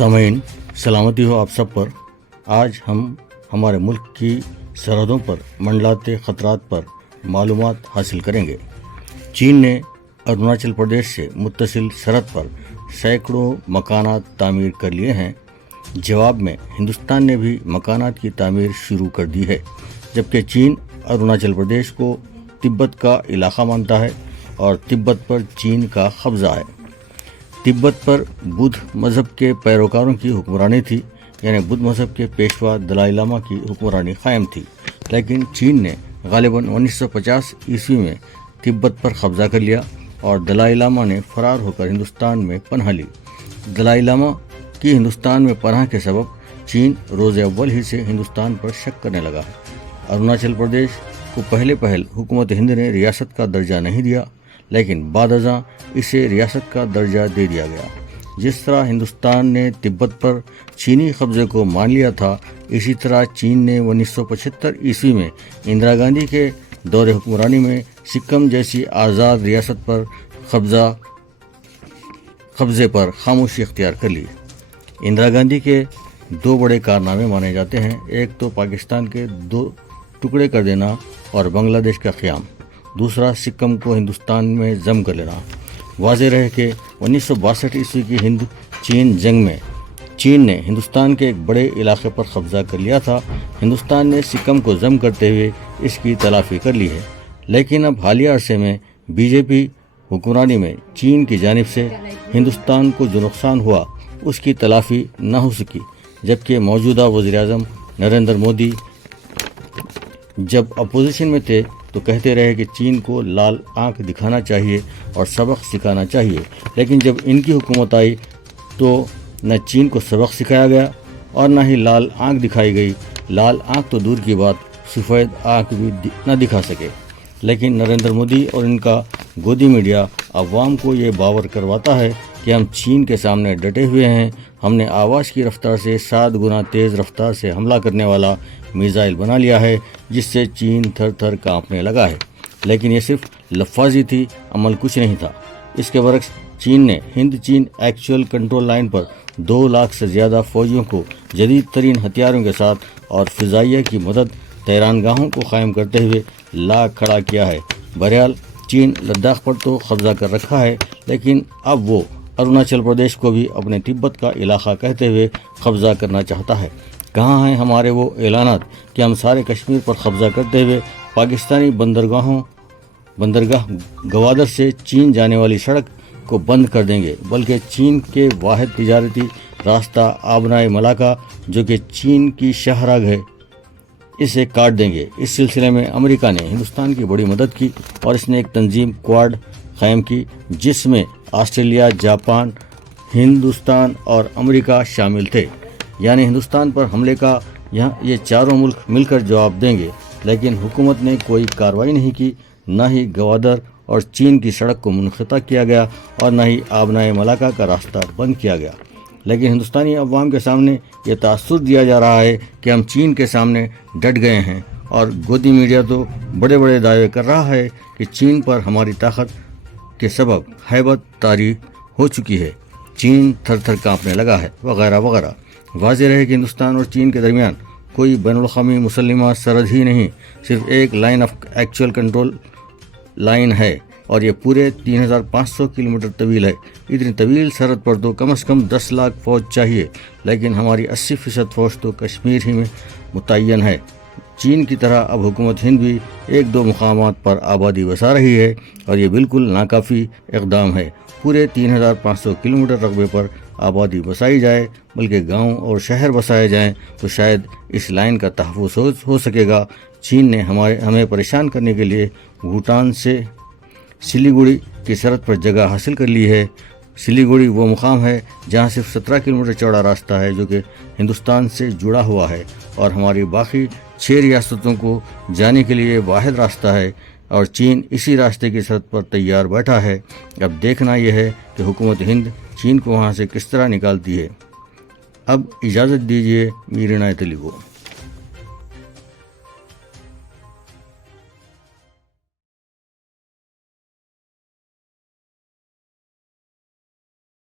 سامعین، سلامتی ہو آپ سب پر۔ آج ہم ہمارے ملک کی سرحدوں پر منڈلاتے خطرات پر معلومات حاصل کریں گے۔ چین نے اروناچل پردیش سے متصل سرحد پر سینکڑوں مکانات تعمیر کر لیے ہیں۔ جواب میں ہندوستان نے بھی مکانات کی تعمیر شروع کر دی ہے، جبکہ چین اروناچل پردیش کو تبت کا علاقہ مانتا ہے اور تبت پر چین کا قبضہ ہے۔ تبت پر بدھ مذہب کے پیروکاروں کی حکمرانی تھی، یعنی بدھ مذہب کے پیشوا دلائی لاما کی حکمرانی قائم تھی، لیکن چین نے غالباً 1950 عیسوی میں تبت پر قبضہ کر لیا اور دلائی لاما نے فرار ہو کر ہندوستان میں پناہ لی۔ دلائی لاما کی ہندوستان میں پناہ کے سبب چین روز اول ہی سے ہندوستان پر شک کرنے لگا ہے۔ اروناچل پردیش کو پہلے حکومت ہند نے ریاست کا درجہ نہیں دیا، لیکن بعد ازاں اسے ریاست کا درجہ دے دیا گیا۔ جس طرح ہندوستان نے تبت پر چینی قبضے کو مان لیا تھا، اسی طرح چین نے 1975 عیسوی میں اندرا گاندھی کے دور حکمرانی میں سکم جیسی آزاد ریاست پر قبضے پر خاموشی اختیار کر لی۔ اندرا گاندھی کے دو بڑے کارنامے مانے جاتے ہیں، ایک تو پاکستان کے 2 ٹکڑے کر دینا اور بنگلہ دیش کا قیام، دوسرا سکم کو ہندوستان میں ضم کر لینا۔ واضح رہے کہ 1962 عیسوی کی ہند چین جنگ میں چین نے ہندوستان کے ایک بڑے علاقے پر قبضہ کر لیا تھا۔ ہندوستان نے سکم کو ضم کرتے ہوئے اس کی تلافی کر لی ہے، لیکن اب حالیہ عرصے میں بی جے پی حکمرانی میں چین کی جانب سے ہندوستان کو جو نقصان ہوا اس کی تلافی نہ ہو سکی، جبکہ موجودہ وزیر اعظم نریندر مودی جب اپوزیشن میں تھے تو کہتے رہے کہ چین کو لال آنکھ دکھانا چاہیے اور سبق سکھانا چاہیے، لیکن جب ان کی حکومت آئی تو نہ چین کو سبق سکھایا گیا اور نہ ہی لال آنکھ دکھائی گئی۔ لال آنکھ تو دور کی بات، سفید آنکھ بھی نہ دکھا سکے۔ لیکن نریندر مودی اور ان کا گودی میڈیا عوام کو یہ باور کرواتا ہے کہ ہم چین کے سامنے ڈٹے ہوئے ہیں۔ ہم نے آواز کی رفتار سے 7 گنا تیز رفتار سے حملہ کرنے والا میزائل بنا لیا ہے، جس سے چین تھر تھر کانپنے لگا ہے۔ لیکن یہ صرف لفاظی تھی، عمل کچھ نہیں تھا۔ اس کے برعکس چین نے ہند چین ایکچوئل کنٹرول لائن پر 2 لاکھ سے زیادہ فوجیوں کو جدید ترین ہتھیاروں کے ساتھ اور فضائیہ کی مدد تیران گاہوں کو قائم کرتے ہوئے لا کھڑا کیا ہے۔ بہرحال چین لداخ پر تو قبضہ کر رکھا ہے، لیکن اب وہ اروناچل پردیش کو بھی اپنے تبت کا علاقہ کہتے ہوئے قبضہ کرنا چاہتا ہے۔ کہاں ہیں ہمارے وہ اعلانات کہ ہم سارے کشمیر پر قبضہ کرتے ہوئے پاکستانی بندرگاہ گوادر سے چین جانے والی سڑک کو بند کر دیں گے، بلکہ چین کے واحد تجارتی راستہ آبنائے ملاقہ جو کہ چین کی شاہراہ ہے، اسے کاٹ دیں گے۔ اس سلسلے میں امریکہ نے ہندوستان کی بڑی مدد کی اور اس نے ایک تنظیم کوارڈ قائم کی، جس میں آسٹریلیا، جاپان، ہندوستان اور امریکہ شامل تھے۔ یعنی ہندوستان پر حملے کا یہ چاروں ملک مل کر جواب دیں گے، لیکن حکومت نے کوئی کارروائی نہیں کی۔ نہ ہی گوادر اور چین کی سڑک کو منقطع کیا گیا اور نہ ہی آبنائے ملاقہ کا راستہ بند کیا گیا۔ لیکن ہندوستانی عوام کے سامنے یہ تاثر دیا جا رہا ہے کہ ہم چین کے سامنے ڈٹ گئے ہیں، اور گودی میڈیا تو بڑے بڑے دعوے کر رہا ہے کہ چین پر ہماری طاقت کے سبب ہیبت طاری ہو چکی ہے، چین تھر تھر کانپنے لگا ہے، وغیرہ وغیرہ۔ واضح رہے کہ ہندوستان اور چین کے درمیان کوئی بین الاقوامی مسلمہ سرحد ہی نہیں، صرف ایک line of actual control line ہے، اور یہ پورے 3500 کلومیٹر طویل ہے۔ اتنی طویل سرحد پر تو کم از کم 10 لاکھ فوج چاہیے، لیکن ہماری 80% فوج تو کشمیر ہی میں متعین ہے۔ چین کی طرح اب حکومت ہند بھی 1-2 مقامات پر آبادی بسا رہی ہے، اور یہ بالکل ناکافی اقدام ہے۔ پورے 3500 کلومیٹر رقبے پر آبادی بسائی جائے، بلکہ گاؤں اور شہر بسائے جائیں تو شاید اس لائن کا تحفظ ہو سکے گا۔ چین نے ہمیں پریشان کرنے کے لیے بھوٹان سے سلیگوڑی کی سرحد پر جگہ حاصل کر لی ہے۔ سلیگوڑی وہ مقام ہے جہاں صرف 17 کلومیٹر چوڑا راستہ ہے، جو کہ ہندوستان سے جڑا ہوا ہے، اور ہماری باقی 6 ریاستوں کو جانے کے لیے واحد راستہ ہے، اور چین اسی راستے کی سرحد پر تیار بیٹھا ہے۔ اب دیکھنا یہ ہے کہ حکومت ہند چین کو وہاں سے کس طرح نکالتی ہے۔ اب اجازت دیجیے، میرے نائے تیلگو۔